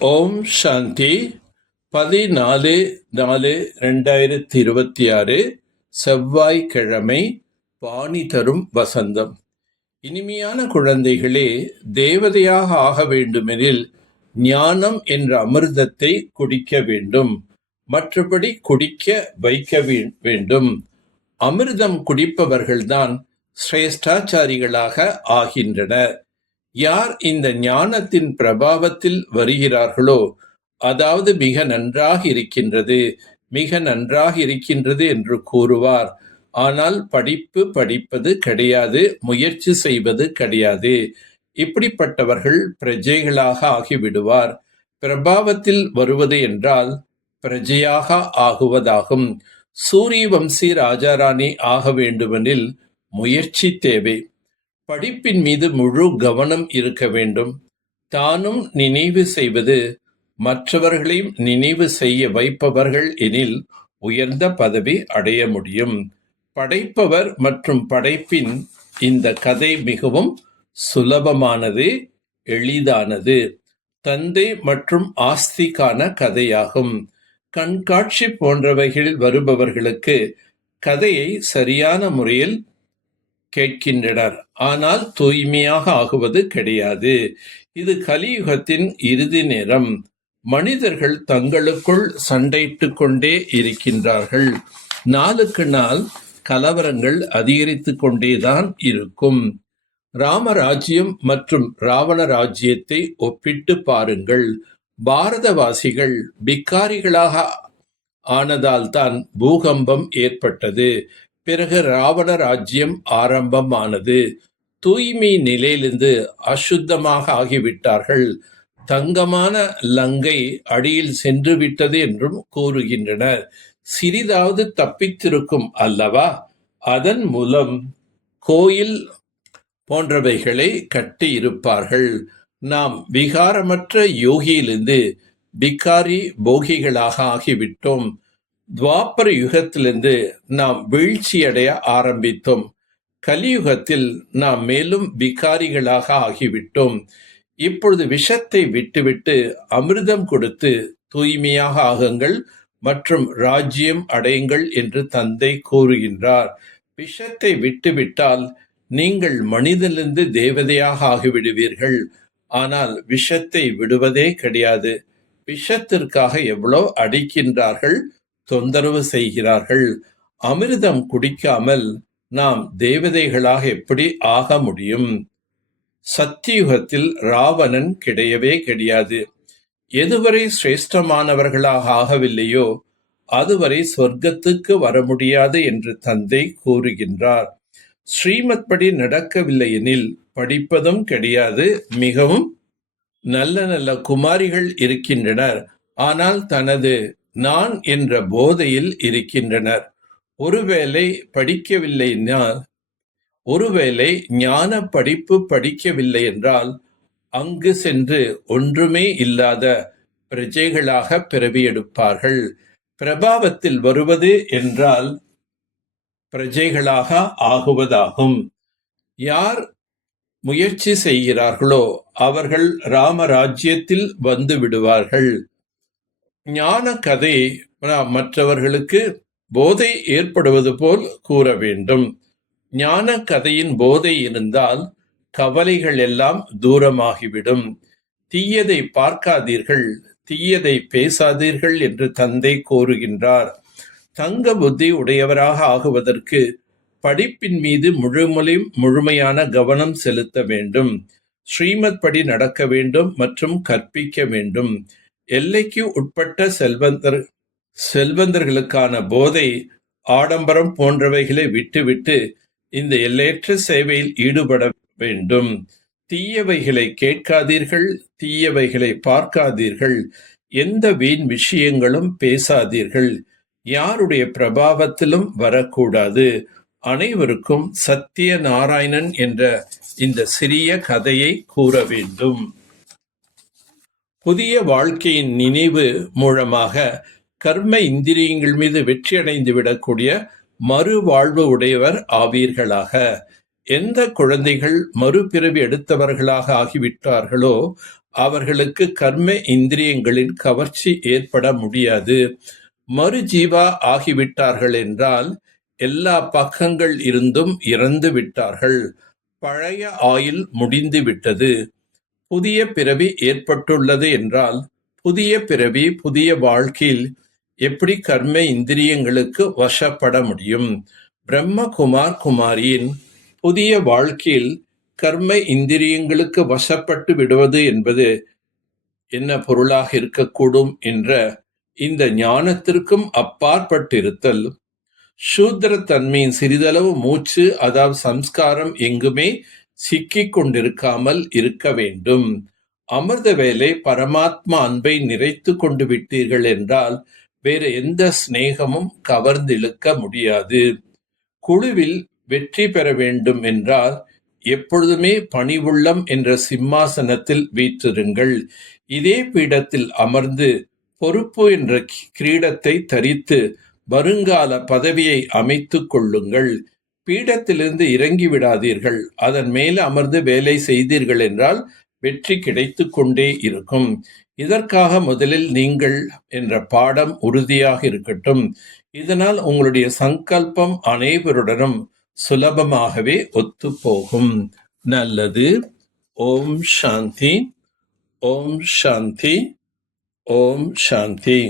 ஓம் சாந்தி 14/4/2026 செவ்வாய்க்கிழமை. பாணி தரும் வசந்தம். இனிமையான குழந்தைகளே, தேவதையாக ஆக வேண்டுமெனில் ஞானம் என்ற அமிர்தத்தை குடிக்க வேண்டும், மற்றபடி குடிக்க வைக்க வேண்டும். அமிர்தம் குடிப்பவர்கள்தான் சிரேஷ்டாச்சாரிகளாக ஆகின்றனர். யார் இந்த ஞானத்தின் பிரபாவத்தில் வருகிறார்களோ, அதாவது மிக நன்றாக இருக்கின்றது, மிக நன்றாக இருக்கின்றது என்று கூறுவார். ஆனால் படிப்பது கிடையாது, முயற்சி செய்வது கிடையாது. இப்படிப்பட்டவர்கள் பிரஜைகளாக ஆகிவிடுவார். பிரபாவத்தில் வருவது என்றால் பிரஜையாக ஆகுவதாகும். சூரிய வம்சி ராஜாராணி ஆக வேண்டுமெனில் முயற்சி தேவை. படிப்பின் மீது முழு கவனம் இருக்க வேண்டும். தானும் நினைவு செய்வது, மற்றவர்களையும் நினைவு செய்ய வைப்பவர்கள் எனில் உயர்ந்த பதவி அடைய முடியும். படைப்பவர் மற்றும் படைப்பின் இந்த கதை மிகவும் சுலபமானது, எளிதானது. தந்தை மற்றும் ஆஸ்திக்கான கதையாகும். கண்காட்சி போன்றவைகளில் வருபவர்களுக்கு கதையை சரியான முறையில் கேட்கின்றனர், ஆனால் தூய்மையாக ஆகுவது கிடையாது. இது கலியுகத்தின் இறுதி நேரம். மனிதர்கள் தங்களுக்குள் சண்டையிட்டு கொண்டே இருக்கின்றார்கள். நாளுக்கு நாள் கலவரங்கள் அதிகரித்து கொண்டேதான் இருக்கும். ராமராஜ்யம் மற்றும் ராவண ராஜ்யத்தை ஒப்பிட்டு பாருங்கள். பாரதவாசிகள் பிக்காரிகளாக ஆனதால்தான் பூகம்பம் ஏற்பட்டது. பிறகு ராவண ராஜ்யம் ஆரம்பமானது. தூய்மை நிலையிலிருந்து அசுத்தமாக ஆகிவிட்டார்கள். தங்கமான லங்கை அடியில் சென்று விட்டது என்றும் கூறுகின்றனர். சிறிதாவது தப்பித்திருக்கும் அல்லவா? அதன் மூலம் கோயில் போன்றவைகளை கட்டி இருப்பார்கள். நாம் விகாரமற்ற யோகியிலிருந்து பிக்காரி போகிகளாக ஆகிவிட்டோம். துவாபர யுகத்திலிருந்து நாம் வீழ்ச்சியடைய ஆரம்பித்தோம். கலியுகத்தில் நாம் மேலும் பிகாரிகளாக ஆகிவிட்டோம். இப்பொழுது விஷத்தை விட்டுவிட்டு அமிர்தம் கொடுத்து தூய்மையாக ஆகுங்கள் மற்றும் ராஜ்யம் அடையுங்கள் என்று தந்தை கூறுகின்றார். விஷத்தை விட்டுவிட்டால் நீங்கள் மனிதனிலிருந்து தேவதையாக ஆகிவிடுவீர்கள். ஆனால் விஷத்தை விடுவதே கிடையாது. விஷத்திற்காக எவ்வளோ அடிக்கின்றார்கள், தொந்தரவு செய்கிறார்கள். அமிர்தம் குடிக்காமல் நாம் தேவதைகளாக எப்படி ஆக முடியும்? சத்தியுகத்தில் ராவணன் கிடையவே கிடையாது. எதுவரை சிரேஷ்டமானவர்களாக ஆகவில்லையோ அதுவரை சொர்க்கத்துக்கு வர முடியாது என்று தந்தை கூறுகின்றார். ஸ்ரீமத் படி நடக்கவில்லை எனில் படிப்பதும் கிடையாது. மிகவும் நல்ல நல்ல குமாரிகள் இருக்கின்றனர், ஆனால் தனது நான் என்ற போதையில் இருக்கின்றனர். ஒருவேளை படிக்கவில்லைனால், ஒருவேளை ஞான படிப்பு படிக்கவில்லை என்றால் அங்கு சென்று ஒன்றுமே இல்லாத பிரஜைகளாக பிறவியெடுப்பார்கள். பிரபாவத்தில் வருவது என்றால் பிரஜைகளாக ஆகுவதாகும். யார் முயற்சி செய்கிறார்களோ அவர்கள் ராமராஜ்யத்தில் வந்து விடுவார்கள். ஞான கதை மற்றவர்களுக்கு போதை ஏற்படுவது போல் கூற வேண்டும். ஞான கதையின் போதை இருந்தால் கவலைகள் எல்லாம் தூரமாகிவிடும். தீயதை பார்க்காதீர்கள், தீயதை பேசாதீர்கள் என்று தந்தை கூறுகின்றார். தங்க புத்தி உடையவராக ஆகுவதற்கு படிப்பின் மீது முழுமையான கவனம் செலுத்த வேண்டும். ஸ்ரீமத் படி நடக்க வேண்டும் மற்றும் கற்பிக்க வேண்டும். எல்லைக்கு உட்பட்ட செல்வந்தர்களுக்கான போதை, ஆடம்பரம் போன்றவைகளை விட்டுவிட்டு இந்த எல்லையற்ற சேவையில் ஈடுபட வேண்டும். தீயவைகளை கேட்காதீர்கள், தீயவைகளை பார்க்காதீர்கள், எந்த வீண் விஷயங்களும் பேசாதீர்கள். யாருடைய பிரபாவத்திலும் வரக்கூடாது. அனைவருக்கும் சத்திய நாராயணன் என்ற இந்த சிறிய கதையை கூற வேண்டும். புதிய வாழ்க்கையின் நினைவு மூலமாக கர்ம இந்திரியங்கள் மீது வெற்றியடைந்து விடக்கூடிய மறுவாழ்வு உடையவர் ஆவீர்களாக. எந்த குழந்தைகள் மறுபிறவி எடுத்தவர்களாக ஆகிவிட்டார்களோ அவர்களுக்கு கர்ம இந்திரியங்களின் கவர்ச்சி ஏற்பட முடியாது. மறுஜீவா ஆகிவிட்டார்கள் என்றால் எல்லா பக்கங்கள் இருந்தும் இறந்து விட்டார்கள். பழைய ஆயுள் முடிந்து விட்டது. புதிய பிறவி ஏற்பட்டுள்ளது என்றால் புதிய பிறவி புதிய வாழ்க்கையில் எப்படி கர்ம இந்திரியங்களுக்கு வசப்பட முடியும்? பிரம்மகுமார் குமாரியின் புதிய வாழ்க்கையில் கர்ம இந்திரியங்களுக்கு வசப்பட்டு விடுவது என்பது என்ன பொருளாக இருக்கக்கூடும் என்ற இந்த ஞானத்திற்கும் அப்பாற்பட்டிருத்தல், சூத்திர தன்மையின் சிறிதளவு மூச்சு அதாவது சம்ஸ்காரம் எங்குமே சிக்கிக் கொண்டிருக்காமல் இருக்க வேண்டும். அமிர்த வேலை பரமாத்மா அன்பை நிறைத்து கொண்டு விட்டீர்கள் என்றால் வேற எந்த சிநேகமும் கவர்ந்திழுக்க முடியாது. குழுவில் வெற்றி பெற வேண்டும் என்றால் எப்பொழுதுமே பணிவுள்ளம் என்ற சிம்மாசனத்தில் வீற்றிருங்கள். இதே பீடத்தில் அமர்ந்து பொறுப்பு என்ற கிரீடத்தை தரித்து வருங்கால பதவியை அமைத்துக் கொள்ளுங்கள். பீடத்திலிருந்து இறங்கி விடாதீர்கள். அதன் மேல் அமர்ந்து வேலை செய்தீர்கள் என்றால் வெற்றி கிடைத்து கொண்டே இருக்கும். இதற்காக முதலில் நீங்கள் என்ற பாடம் உறுதியாக இருக்கட்டும். இதனால் உங்களுடைய சங்கல்பம் அனைவருடனும் சுலபமாகவே ஒத்துப்போகும். நல்லது. ஓம் சாந்தி. ஓம் சாந்தி. ஓம் சாந்தி.